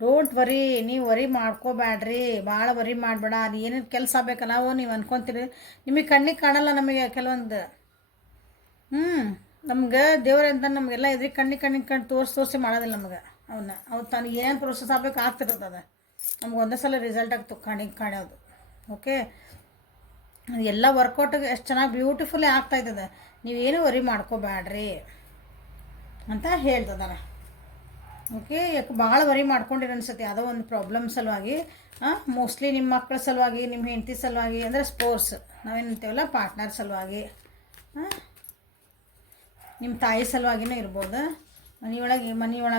ಡೋಂಟ್ ವರಿ. ನೀವು ವರಿ ಮಾಡ್ಕೋಬೇಡ್ರಿ, ಭಾಳ ವರಿ ಮಾಡಬೇಡ. ಅದು ಏನೇನು ಕೆಲಸ ಆಗಬೇಕಲ್ಲ ಅವು ನೀವು ಅನ್ಕೊತೀರಿ, ನಿಮಗೆ ಕಣ್ಣಿಗೆ ಕಾಣಲ್ಲ. ನಮಗೆ ಕೆಲವೊಂದು ನಮ್ಗೆ ದೇವ್ರಂತ ನಮಗೆಲ್ಲ ಎದುರಿಗೆ ಕಣ್ಣಿಗೆ ತೋರಿಸಿ ಮಾಡೋದಿಲ್ಲ ನಮಗೆ. ಅವ್ನು ತಾನು ಏನೇನು ಪ್ರೋಸೆಸ್ ಆಗಬೇಕು ಆಗ್ತಿರ್ತದೆ. ಅದು ನಮ್ಗೆ ಒಂದೇ ಸಲ ರಿಸಲ್ಟ್ ಆಗ್ತು ಕಣ್ಣಿಗೆ ಕಾಣೋದು. ಓಕೆ, ಎಲ್ಲ ವರ್ಕೌಟಿಗೆ ಎಷ್ಟು ಚೆನ್ನಾಗಿ ಬ್ಯೂಟಿಫುಲ್ಲಿ ಆಗ್ತಾಯಿರ್ತದೆ. ನೀವೇನು ವರಿ ಮಾಡ್ಕೋಬೇಡ್ರಿ ಅಂತ ಹೇಳ್ತದಾರ. ಓಕೆ, ಯಾಕೆ ಭಾಳ ವರಿ ಮಾಡ್ಕೊಂಡಿರಿ ಅನ್ಸುತ್ತೆ ಯಾವುದೋ ಒಂದು ಪ್ರಾಬ್ಲಮ್ ಸಲುವಾಗಿ. ಮೋಸ್ಟ್ಲಿ ನಿಮ್ಮ ಮಕ್ಕಳ ಸಲುವಾಗಿ, ನಿಮ್ಮ ಹೆಂಡತಿ ಸಲುವಾಗಿ, ಅಂದರೆ ಸ್ಪೋರ್ಟ್ಸ್ ನಾವೇನಂತೀವಲ್ಲ ಪಾರ್ಟ್ನರ್ ಸಲುವಾಗಿ, ನಿಮ್ಮ ತಾಯಿ ಸಲುವಾಗಿನೂ ಇರ್ಬೋದು. ಮನೆಯೊಳಗೆ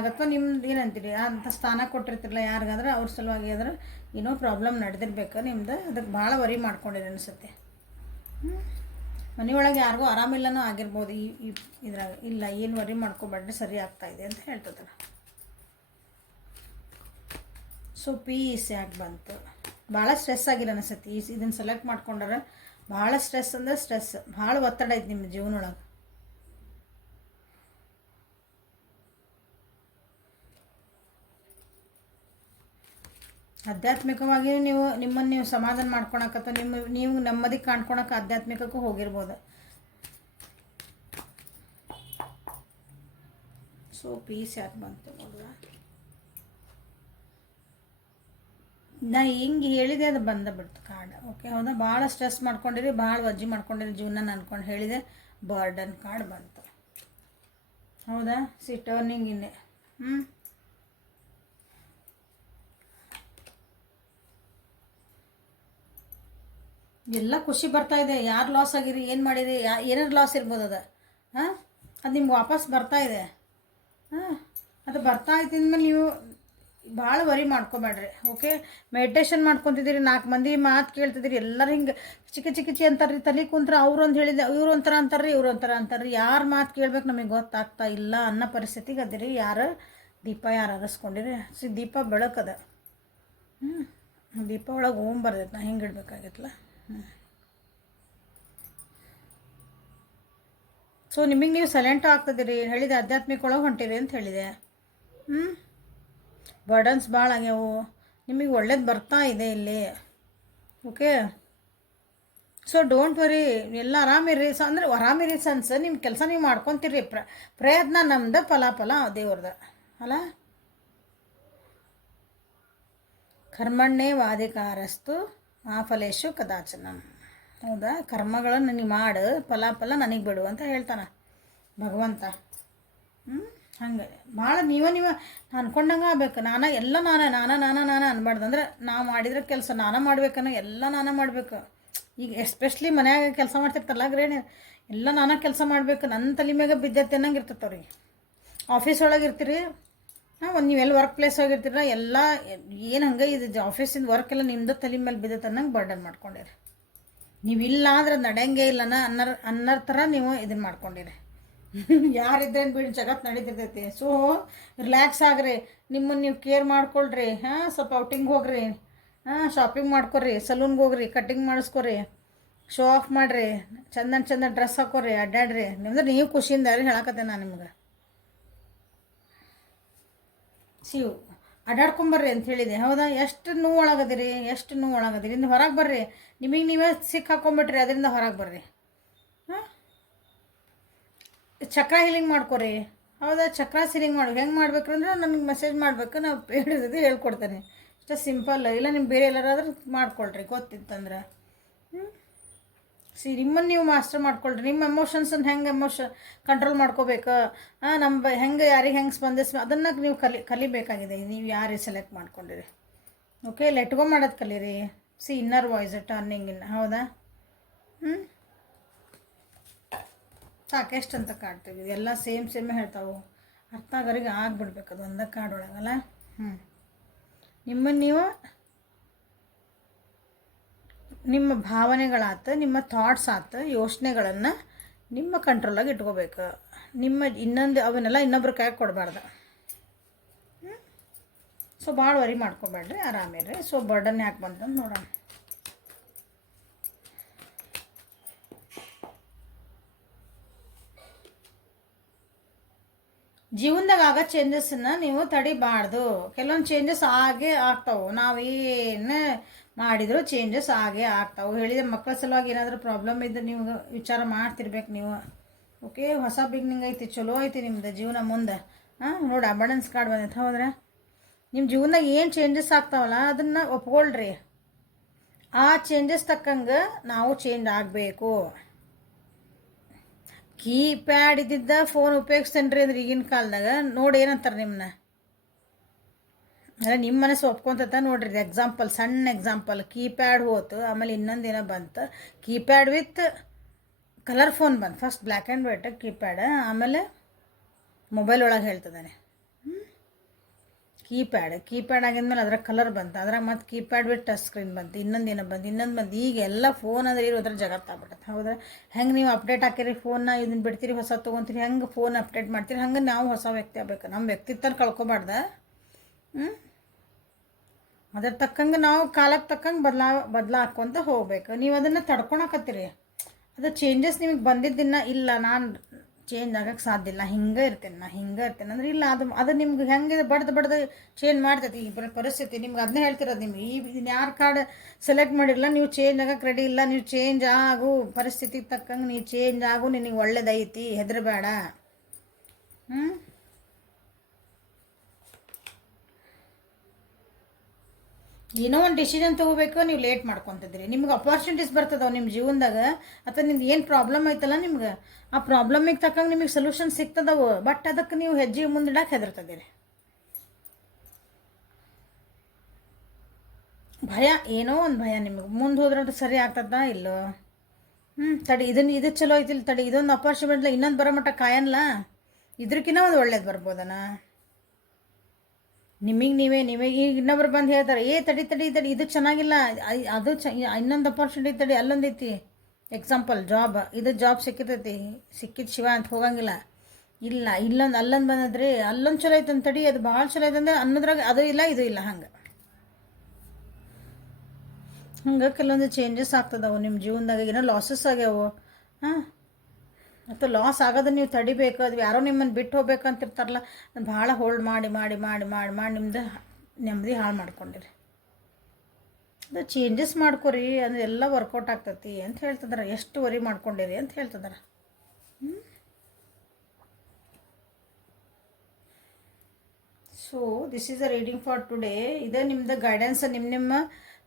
ಅಥವಾ ನಿಮ್ದು ಏನಂತೀರಿ ಅಂಥ ಸ್ಥಾನ ಕೊಟ್ಟಿರ್ತಿರಲ್ಲ ಯಾರಿಗಾದ್ರೆ ಅವ್ರ ಸಲುವಾಗಿ ಆದ್ರೆ ಏನೋ ಪ್ರಾಬ್ಲಮ್ ನಡೆದಿರ್ಬೇಕು ನಿಮ್ದು. ಅದಕ್ಕೆ ಭಾಳ ವರಿ ಮಾಡ್ಕೊಂಡಿರಿ ಅನಿಸುತ್ತೆ. ಮನೆಯೊಳಗೆ ಯಾರಿಗೂ ಆರಾಮಿಲ್ಲನೂ ಆಗಿರ್ಬೋದು ಇದ್ರಾಗ. ಇಲ್ಲ, ಏನು ವರಿ ಮಾಡ್ಕೊಬೇಡ್ರಿ, ಸರಿ ಆಗ್ತಾಯಿದೆ ಅಂತ ಹೇಳ್ತದಲ್ಲ. ಸೊ ಪೀಸ್ ಯಾಕೆ ಬಂತು, ಭಾಳ ಸ್ಟ್ರೆಸ್ ಆಗಿರೋ ಅನಿಸುತ್ತೆ. ಇದನ್ನು ಸೆಲೆಕ್ಟ್ ಮಾಡ್ಕೊಂಡ್ರೆ ಭಾಳ ಸ್ಟ್ರೆಸ್ ಅಂದರೆ ಸ್ಟ್ರೆಸ್, ಭಾಳ ಒತ್ತಡ ಐತೆ ನಿಮ್ಮ ಜೀವನೊಳಗೆ. ಆಧ್ಯಾತ್ಮಿಕವಾಗಿ ನಿಮ್ಮನ್ನು ನೀವು ಸಮಾಧಾನ ಮಾಡ್ಕೊಳಕ್ಕೆ ಅಥವಾ ನೀವು ನೆಮ್ಮದಿ ಕಾಣ್ಕೊಳಕ್ಕೆ ಆಧ್ಯಾತ್ಮಿಕಕ್ಕೂ ಹೋಗಿರ್ಬೋದು. ಸೊ ಪೀಸ್ ಯಾಕೆ ಬಂತು ನೋಡುವ. ನಾ ಹಿಂಗೆ ಹೇಳಿದೆ ಅದು ಬಿಡ್ತು ಕಾರ್ಡ್. ಓಕೆ ಹೌದಾ, ಭಾಳ ಸ್ಟ್ರೆಸ್ ಮಾಡ್ಕೊಂಡಿರಿ, ಭಾಳ ವಜ್ಜಿ ಮಾಡ್ಕೊಂಡಿರಿ ಜೀವನ ಅನ್ಕೊಂಡು ಹೇಳಿದೆ, ಬರ್ಡನ್ ಕಾರ್ಡ್ ಬಂತು. ಹೌದಾ, ಟರ್ನಿಂಗ್ ಇನ್ನೇ ಎಲ್ಲ ಖುಷಿ ಬರ್ತಾಯಿದೆ. ಯಾರು ಲಾಸ್ ಆಗಿರಿ, ಏನು ಮಾಡಿರಿ, ಏನಾರು ಲಾಸ್ ಇರ್ಬೋದು ಅದು. ಅದು ನಿಮ್ಗೆ ವಾಪಸ್ ಬರ್ತಾಯಿದೆ. ಅದು ಬರ್ತಾ ಇದ್ದಿದ್ಮೇಲೆ ನೀವು ಭಾಳ ವರಿ ಮಾಡ್ಕೊಬೇಡ್ರಿ. ಓಕೆ, ಮೆಡಿಟೇಷನ್ ಮಾಡ್ಕೊತಿದ್ದೀರಿ, 4 ಮಂದಿ ಮಾತು ಕೇಳ್ತಿದ್ದೀರಿ, ಎಲ್ಲರೂ ಹಿಂಗೆ ಚಿಕ್ಕಿ ಅಂತಾರ್ರಿ. ತಲೆ ಕುಂತ್ರ ಅವ್ರೊಂದು ಹೇಳಿದೆ, ಇವ್ರು ಒಂಥರ ಅಂತಾರ್ರಿ, ಇವ್ರು ಒಂಥರ ಅಂತಾರ್ರಿ. ಯಾರು ಮಾತು ಕೇಳ್ಬೇಕು ನಮಗೆ ಗೊತ್ತಾಗ್ತಾ ಇಲ್ಲ ಅನ್ನೋ ಪರಿಸ್ಥಿತಿಗೆ ಅದಿರಿ. ಯಾರು ದೀಪ ಯಾರು ಹರಿಸ್ಕೊಂಡಿರಿ, ದೀಪ ಬೆಳಕದ. ದೀಪ ಒಳಗೆ ಓಂ ಬರ್ತೈತೆ, ನಾ ಹಿಂಗೆ ಇಡ್ಬೇಕಾಗೈತಲ್ಲ. ಸೊ ನಿಮಗೆ ನೀವು ಸೈಲೆಂಟ್ ಆಗ್ತದಿರಿ ಹೇಳಿದೆ, ಆಧ್ಯಾತ್ಮಿಕ ಒಳಗೆ ಹೊಂಟಿರಿ ಅಂತ ಹೇಳಿದೆ. ಬರ್ಡನ್ಸ್ ಭಾಳ ಆಗ್ಯಾವು, ನಿಮಗೆ ಒಳ್ಳೇದು ಬರ್ತಾ ಇದೆ ಇಲ್ಲಿ. ಓಕೆ, ಸೊ ಡೋಂಟ್ ವರಿ, ಎಲ್ಲ ಆರಾಮಿರಿ. ಅಂದರೆ ಆರಾಮಿರಿ ಸನ್ಸ್ ನಿಮ್ಮ ಕೆಲಸ ನೀವು ಮಾಡ್ಕೊತೀರಿ. ಪ್ರಯತ್ನ ನಮ್ದು, ಫಲ ದೇವ್ರದ ಅಲ್ಲ. ಕರ್ಮಣ್ಣೇ ವಾಧಿಕಾರಸ್ತು ಆ ಫಲೇಶು ಕದಾಚನ. ಹೌದಾ, ಕರ್ಮಗಳನ್ನು ನೀ ಮಾಡು, ಫಲ ನನಗೆ ಬಿಡು ಅಂತ ಹೇಳ್ತಾನೆ ಭಗವಂತ. ಹಂಗೆ ಭಾಳ ನೀವು ಅನ್ಕೊಂಡಂಗೆ ಆಗ್ಬೇಕು. ನಾನೇ ಅನ್ಬಾರ್ದು. ಅಂದ್ರೆ ನಾವು ಮಾಡಿದ್ರೆ ಕೆಲಸ ನಾನೇ ಮಾಡ್ಬೇಕನ್ನೋ, ಎಲ್ಲ ನಾನೇ ಮಾಡಬೇಕು. ಈಗ ಎಸ್ಪೆಷಲಿ ಮನ್ಯಾಗ ಕೆಲಸ ಮಾಡ್ತಿರ್ತಾರಲ್ಲ ಗ್ರೇಣಿ, ಎಲ್ಲ ನಾನೇ ಕೆಲಸ ಮಾಡಬೇಕು, ನನ್ನ ತಲೆ ಮ್ಯಾಗ ಬಿದ್ದೈತೆ ಅನ್ನಂಗೆ ಇರ್ತೈತೆ ಅವ್ರಿಗೆ. ಆಫೀಸ್ ಒಳಗೆ ಇರ್ತೀರಿ, ನೀವೆಲ್ಲ ವರ್ಕ್ ಪ್ಲೇಸ್ ಹೋಗಿರ್ತೀರ, ಎಲ್ಲ ಏನು ಹಂಗೆ ಇದು ಆಫೀಸಿಂದ ವರ್ಕ್ ಎಲ್ಲ ನಿಮ್ದು ತಲೆ ಮೇಲೆ ಬಿದ್ದೈತೆ ಅನ್ನಂಗೆ ಬರ್ಡನ್ ಮಾಡ್ಕೊಂಡಿರಿ. ನೀವು ಇಲ್ಲ ಅಂದ್ರೆ ನಡೆಯಂಗೆ ಇಲ್ಲನ ಅನ್ನೋ ಥರ ನೀವು ಇದನ್ನು ಮಾಡ್ಕೊಂಡಿರಿ. ಯಾರಿದ್ರೇನು ಬಿಡಿ, ಜಗತ್ತು ನಡೀತಿರ್ತೈತಿ. ಸೊ ರಿಲ್ಯಾಕ್ಸ್ ಆಗ್ರಿ, ನಿಮ್ಮನ್ನು ನೀವು ಕೇರ್ ಮಾಡ್ಕೊಳ್ರಿ. ಸ್ವಲ್ಪ ಔಟಿಂಗ್ ಹೋಗ್ರಿ, ಶಾಪಿಂಗ್ ಮಾಡ್ಕೊರಿ, ಸಲೂನ್ಗೆ ಹೋಗ್ರಿ, ಕಟ್ಟಿಂಗ್ ಮಾಡಿಸ್ಕೊರಿ, ಶೋ ಆಫ್ ಮಾಡಿರಿ, ಚಂದ ಡ್ರೆಸ್ ಹಾಕೋರಿ, ಅಡ್ಡಾಡ್ರಿ. ನಿಮ್ದು ನೀವು ಖುಷಿಯಿಂದ ಹೇಳಕತ್ತೆ ನಾನು ನಿಮ್ಗೆ. ಅಡ್ಡಾಡ್ಕೊಂಬರ್ರಿ ಅಂತ ಹೇಳಿದೆ. ಹೌದಾ, ಎಷ್ಟು ನೋವು ಒಳಗದಿರಿ, ಇನ್ನು ಹೊರಗೆ ಬರ್ರಿ. ನಿಮಗೆ ನೀವೇ ಸಿಕ್ಕ ಹಾಕೊಂಬಿಟ್ರಿ, ಅದರಿಂದ ಹೊರಗೆ ಬರ್ರಿ. ಚಕ್ರ ಹೀಲಿಂಗ್ ಮಾಡ್ಕೊರಿ. ಹೌದಾ, ಚಕ್ರ ಸೀಲಿಂಗ್ ಹೆಂಗೆ ಮಾಡ್ಬೇಕು ಅಂದ್ರೆ ನನಗೆ ಮೆಸೇಜ್ ಮಾಡಬೇಕು, ನಾವು ಹೇಳಿದ್ರೆ ಹೇಳ್ಕೊಡ್ತೇನೆ. ಇಷ್ಟ ಸಿಂಪಲ್. ಇಲ್ಲ ನಿಮ್ಮ ಬೇರೆ ಎಲ್ಲರಾದ್ರೂ ಮಾಡ್ಕೊಳ್ರಿ ಗೊತ್ತಿತ್ತಂದ್ರೆ. ನಿಮ್ಮನ್ನು ನೀವು ಮಾಸ್ಟರ್ ಮಾಡ್ಕೊಳ್ರಿ. ನಿಮ್ಮ ಎಮೋಷನ್ಸನ್ನು ಹೆಂಗೆ ಕಂಟ್ರೋಲ್ ಮಾಡ್ಕೋಬೇಕು, ಹೆಂಗೆ ಯಾರಿಗೆ ಹೆಂಗೆ ಅದನ್ನು ನೀವು ಕಲಿಬೇಕಾಗಿದೆ. ನೀವು ಯಾರಿಗೆ ಸೆಲೆಕ್ಟ್ ಮಾಡ್ಕೊಂಡಿರಿ. ಓಕೆ, ಲೆಟ್ಗೋ ಮಾಡೋದು ಕಲೀರಿ. ಇನ್ನರ್ ವಾಯ್ಸ್ ಟರ್ನಿಂಗ್ ಇನ್. ಹೌದಾ, ಸಾಕು, ಎಷ್ಟಂತ ಕಾಡ್ತೀವಿ, ಎಲ್ಲ ಸೇಮ್ ಹೇಳ್ತಾವೆ. ಅರ್ಥ ಆಗೋರಿಗೆ ಆಗ್ಬಿಡ್ಬೇಕು, ಅದು ಒಂದೇ ಕಾಡೊಳಗಲ್ಲ. ನಿಮ್ಮನ್ನು ನೀವು ನಿಮ್ಮ ಭಾವನೆಗಳಾತು, ನಿಮ್ಮ ಥಾಟ್ಸ್ ಆತು, ಯೋಚನೆಗಳನ್ನು ನಿಮ್ಮ ಕಂಟ್ರೋಲಾಗಿ ಇಟ್ಕೋಬೇಕು. ಅವನ್ನೆಲ್ಲ ಇನ್ನೊಬ್ರ ಕೈ ಕೊಡಬಾರ್ದು. ಸೊ ಭಾಳ ವರಿ ಮಾಡ್ಕೊಬೇಡ್ರಿ, ಆರಾಮಿರ್ರಿ. ಸೊ ಬರ್ಡನ್ ಯಾಕೆ ಬಂತಂದು ನೋಡೋಣ. ಜೀವನದಾಗ ಆಗೋ ಚೇಂಜಸ್ಸನ್ನು ನೀವು ತಡಿಬಾರ್ದು. ಕೆಲವೊಂದು ಚೇಂಜಸ್ ಆಗೇ ಆಗ್ತಾವೆ. ನಾವೇನು ಮಾಡಿದರೂ ಚೇಂಜಸ್ ಆಗೇ ಆಗ್ತಾವೆ. ಹೇಳಿದರೆ ಮಕ್ಕಳ ಸಲುವಾಗಿ ಏನಾದರೂ ಪ್ರಾಬ್ಲಮ್ ಇದ್ದರೆ ನೀವು ವಿಚಾರ ಮಾಡ್ತಿರ್ಬೇಕು ನೀವು. ಓಕೆ, ಹೊಸ ಬಿಗ್ನಿಂಗ್ ಐತಿ, ಚಲೋ ಐತಿ ನಿಮ್ದು ಜೀವನ ಮುಂದೆ. ನೋಡಿ, ಅಬಂಡೆನ್ಸ್ ಕಾರ್ಡ್ ಬಂದೈತೆ. ಹೌದ್ರೆ, ನಿಮ್ಮ ಜೀವನದಾಗ ಏನು ಚೇಂಜಸ್ ಆಗ್ತಾವಲ್ಲ ಅದನ್ನು ಒಪ್ಕೊಳ್ರಿ. ಆ ಚೇಂಜಸ್ ತಕ್ಕಂಗೆ ನಾವು ಚೇಂಜ್ ಆಗಬೇಕು. ಕೀಪ್ಯಾಡ್ ಇದ್ದಿದ್ದ ಫೋನ್ ಉಪಯೋಗಿಸ್ತೇನೆ ರೀ ಅಂದ್ರೆ ಈಗಿನ ಕಾಲದಾಗ ನೋಡಿ ಏನಂತಾರೆ ನಿಮ್ಮನ್ನ. ಅಂದರೆ ನಿಮ್ಮ ಮನಸ್ಸು ಒಪ್ಕೊಂತ ನೋಡ್ರಿ. ಎಕ್ಸಾಂಪಲ್, ಸಣ್ಣ ಎಕ್ಸಾಂಪಲ್, ಕೀಪ್ಯಾಡ್ ಹೋತು, ಆಮೇಲೆ ಇನ್ನೊಂದೇನೋ ಬಂತು, ಕೀಪ್ಯಾಡ್ ವಿತ್ ಕಲರ್ ಫೋನ್ ಬಂತು. First black and white keypad, ಆಮೇಲೆ ಮೊಬೈಲ್ ಒಳಗೆ ಹೇಳ್ತದಾನೆ ಕೀಪ್ಯಾಡ್ ಆಗಿದ್ಮೇಲೆ ಅದ್ರಾಗ ಕಲರ್ ಬಂತು, ಅದ್ರಾಗ ಮತ್ತು ಕೀಪ್ಯಾಡ್ ವಿತ್ ಟಚ್ ಸ್ಕ್ರೀನ್ ಬಂತು, ಇನ್ನೊಂದು ಬಂತು. ಈಗ ಎಲ್ಲ ಫೋನ್ ಅಂದ್ರೆ ಇರೋದ್ರ ಜಗತ್ತಾಗ್ಬಿಟ್ಟೆ. ಹೌದಾ, ಹೆಂಗೆ ನೀವು ಅಪ್ಡೇಟ್ ಹಾಕಿರಿ ಫೋನ್ನ, ಇದನ್ನು ಬಿಡ್ತೀರಿ, ಹೊಸ ತೊಗೊತೀರಿ, ಹೆಂಗೆ ಫೋನ್ ಅಪ್ಡೇಟ್ ಮಾಡ್ತೀರಿ, ಹಂಗೆ ನಾವು ಹೊಸ ವ್ಯಕ್ತಿ ಆಗ್ಬೇಕು. ನಮ್ಮ ವ್ಯಕ್ತಿತ್ವ ಕಳ್ಕೊಬಾರ್ದ. ಅದ್ರ ತಕ್ಕಂಗೆ ನಾವು ಕಾಲಕ್ಕೆ ತಕ್ಕಂಗೆ ಬದಲಾಕೊಂತ ಹೋಗ್ಬೇಕು. ನೀವು ಅದನ್ನು ತಡ್ಕೊಳಕತ್ತೀರಿ. ಅದು ಚೇಂಜಸ್ ನಿಮಗೆ ಬಂದಿದ್ದನ್ನ ಇಲ್ಲ, ನಾನು ಚೇಂಜ್ ಆಗೋಕ್ಕೆ ಸಾಧ್ಯ ಇಲ್ಲ, ಹಿಂಗೆ ಇರ್ತೇನೆ ಅಂದ್ರೆ ಇಲ್ಲ. ಅದು ನಿಮ್ಗೆ ಹೆಂಗೆ ಬಡ್ದು ಚೇಂಜ್ ಮಾಡ್ತೈತಿ ಈ ಪರಿಸ್ಥಿತಿ. ನಿಮ್ಗೆ ಅದನ್ನೇ ಹೇಳ್ತಿರೋದು. ನಿಮ್ಗೆ ಇದನ್ನ ಯಾರು ಕಾರ್ಡ್ ಸೆಲೆಕ್ಟ್ ಮಾಡಿರಲ್ಲ, ನೀವು ಚೇಂಜ್ ಆಗೋಕ್ಕೆ ರೆಡಿ ಇಲ್ಲ. ನೀವು ಚೇಂಜ್ ಆಗು, ಪರಿಸ್ಥಿತಿಗೆ ತಕ್ಕಂಗೆ ನೀವು ಚೇಂಜ್ ಆಗು, ನಿನಗೆ ಒಳ್ಳೇದೈತಿ, ಹೆದರಬೇಡ. ಏನೋ ಒಂದು ಡಿಸಿಷನ್ ತೊಗೋಬೇಕು, ನೀವು ಲೇಟ್ ಮಾಡ್ಕೊತಿದ್ರಿ. ನಿಮ್ಗೆ ಅಪಾರ್ಚುನಿಟೀಸ್ ಬರ್ತದವು ನಿಮ್ಮ ಜೀವನದಾಗ, ಅಥವಾ ನಿಮ್ದು ಏನು ಪ್ರಾಬ್ಲಮ್ ಐತಲ್ಲ ನಿಮ್ಗೆ, ಆ ಪ್ರಾಬ್ಲಮಿಗೆ ತಕ್ಕಂಗೆ ನಿಮಗೆ ಸೊಲ್ಯೂಷನ್ ಸಿಗ್ತದವು. ಬಟ್ ಅದಕ್ಕೆ ನೀವು ಹೆಜ್ಜೆ ಮುಂದಿಡಕ್ಕೆ ಹೆದರ್ತದಿರಿ. ಭಯ, ಏನೋ ಒಂದು ಭಯ ನಿಮಗೆ. ಮುಂದೆ ಹೋದ್ರೆ ಸರಿ ಆಗ್ತದ ಇಲ್ಲೋ. ತಡಿ, ಇದು ಚಲೋ ಐತಿಲ್ಲ, ತಡಿ, ಇದೊಂದು ಅಪಾರ್ಚುನಿಟಿ, ಇನ್ನೊಂದು ಬರೋ ಮಟ್ಟ ಕಾಯಲ್ಲ, ಇದ್ರಕ್ಕಿಂತ ಒಂದು ಒಳ್ಳೇದು ಬರ್ಬೋದನ. ನಿಮಗೆ ಈಗ ಇನ್ನೊಬ್ರು ಬಂದು ಹೇಳ್ತಾರೆ, ತಡಿ ಇದು ಚೆನ್ನಾಗಿಲ್ಲ, ಅದು ಇನ್ನೊಂದು ಅಪಾರ್ಚುನಿಟಿ ತಡಿ, ಅಲ್ಲೊಂದೈತಿ. ಎಕ್ಸಾಂಪಲ್ ಜಾಬ್ ಸಿಕ್ಕಿದ್ದು ಶಿವ ಅಂತ ಹೋಗಂಗಿಲ್ಲ. ಇಲ್ಲ, ಅಲ್ಲೊಂದು ಬಂದದ್ರಿ, ಅಲ್ಲೊಂದು ಚಲೋ ಐತೆ ತಡಿ, ಅದು ಭಾಳ ಚಲೋ ಐತೆ ಅಂದ್ರೆ ಅನ್ನೋದ್ರಾಗ ಅದು ಇಲ್ಲ ಇದು ಇಲ್ಲ. ಹಂಗೆ ಕೆಲವೊಂದು ಚೇಂಜಸ್ ಆಗ್ತದವು ನಿಮ್ಮ ಜೀವನದಾಗ. ಏನೋ ಲಾಸಸ್ ಆಗ್ಯಾವು. ಮತ್ತು ಲಾಸ್ ಆಗೋದನ್ನ ನೀವು ತಡಿಬೇಕು. ಅದು ಯಾರೋ ನಿಮ್ಮನ್ನು ಬಿಟ್ಟು ಹೋಗ್ಬೇಕಂತಿರ್ತಾರಲ್ಲ, ಅದು ಭಾಳ ಹೋಲ್ಡ್ ಮಾಡಿ ಮಾಡಿ ಮಾಡಿ ಮಾಡಿ ಮಾಡಿ ನಿಮ್ದು ನೆಮ್ಮದಿ ಹಾಳು ಮಾಡ್ಕೊಂಡಿರಿ. ಅದು ಚೇಂಜಸ್ ಮಾಡ್ಕೊರಿ, ಅದು ಎಲ್ಲ ವರ್ಕೌಟ್ ಆಗ್ತೈತಿ ಅಂತ ಹೇಳ್ತಿದಾರೆ. ಎಷ್ಟು ವರಿ ಮಾಡ್ಕೊಂಡಿರಿ ಅಂತ ಹೇಳ್ತಿದಾರೆ. So this is a reading for today. ಇದೇ ನಿಮ್ಮದು ಗೈಡೆನ್ಸ್. ನಿಮ್ಮ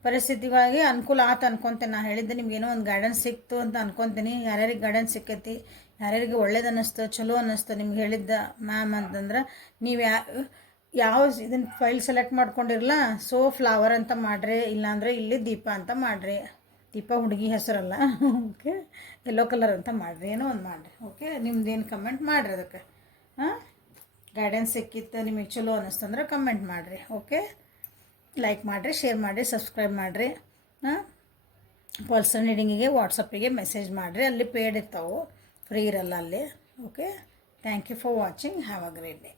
ಪರಿಸ್ಥಿತಿಗಳಿಗೆ ಅನುಕೂಲ ಆತು ಅನ್ಕೊತೀನಿ. ನಾನು ಹೇಳಿದ್ದೆ ನಿಮ್ಗೇನೋ ಒಂದು ಗೈಡೆನ್ಸ್ ಸಿಕ್ತು ಅಂತ ಅನ್ಕೊತೀನಿ. ಯಾರ್ಯಾರಿಗೆ ಗೈಡೆನ್ಸ್ ಸಿಕ್ಕೈತಿ, ಯಾರ್ಯಾರಿಗೆ ಒಳ್ಳೇದು ಅನ್ನಿಸ್ತು, ಚಲೋ ಅನ್ನಿಸ್ತು ನಿಮ್ಗೆ ಹೇಳಿದ್ದ ಮ್ಯಾಮ್ ಅಂತಂದ್ರೆ, ನೀವು ಯಾವ ಇದನ್ನು ಫೈಲ್ ಸೆಲೆಕ್ಟ್ ಮಾಡ್ಕೊಂಡಿರಲ್ಲ, ಸೊ ಫ್ಲವರ್ ಅಂತ ಮಾಡಿರಿ, ಇಲ್ಲಾಂದರೆ ಇಲ್ಲಿ ದೀಪ ಅಂತ ಮಾಡಿರಿ. ದೀಪ ಹುಡುಗಿ ಹೆಸರಲ್ಲ, ಓಕೆ. ಯೆಲ್ಲೋ ಕಲರ್ ಅಂತ ಮಾಡಿರಿ, ಏನೋ ಒಂದು ಮಾಡಿರಿ, ಓಕೆ. ನಿಮ್ದೇನು ಕಮೆಂಟ್ ಮಾಡಿರಿ ಅದಕ್ಕೆ. ಹಾಂ, ಗೈಡೆನ್ಸ್ ಸಿಕ್ಕಿತ್ತು, ನಿಮಗೆ ಚಲೋ ಅನ್ನಿಸ್ತಂದ್ರೆ ಕಮೆಂಟ್ ಮಾಡಿರಿ, ಓಕೆ. ಲೈಕ್ ಮಾಡಿರಿ, ಶೇರ್ ಮಾಡಿರಿ, ಸಬ್ಸ್ಕ್ರೈಬ್ ಮಾಡಿರಿ. ಹಾಂ, ಪರ್ಸನಲ್ ರೀಡಿಂಗಿಗೆ ವಾಟ್ಸಪ್ಪಿಗೆ ಮೆಸೇಜ್ ಮಾಡಿರಿ. ಅಲ್ಲಿ ಪೇಡ್ ಇರ್ತಾವೆ, ಫ್ರೀ ಇರಲ್ಲ ಅಲ್ಲಿ, okay. Thank you for watching. Have a great day.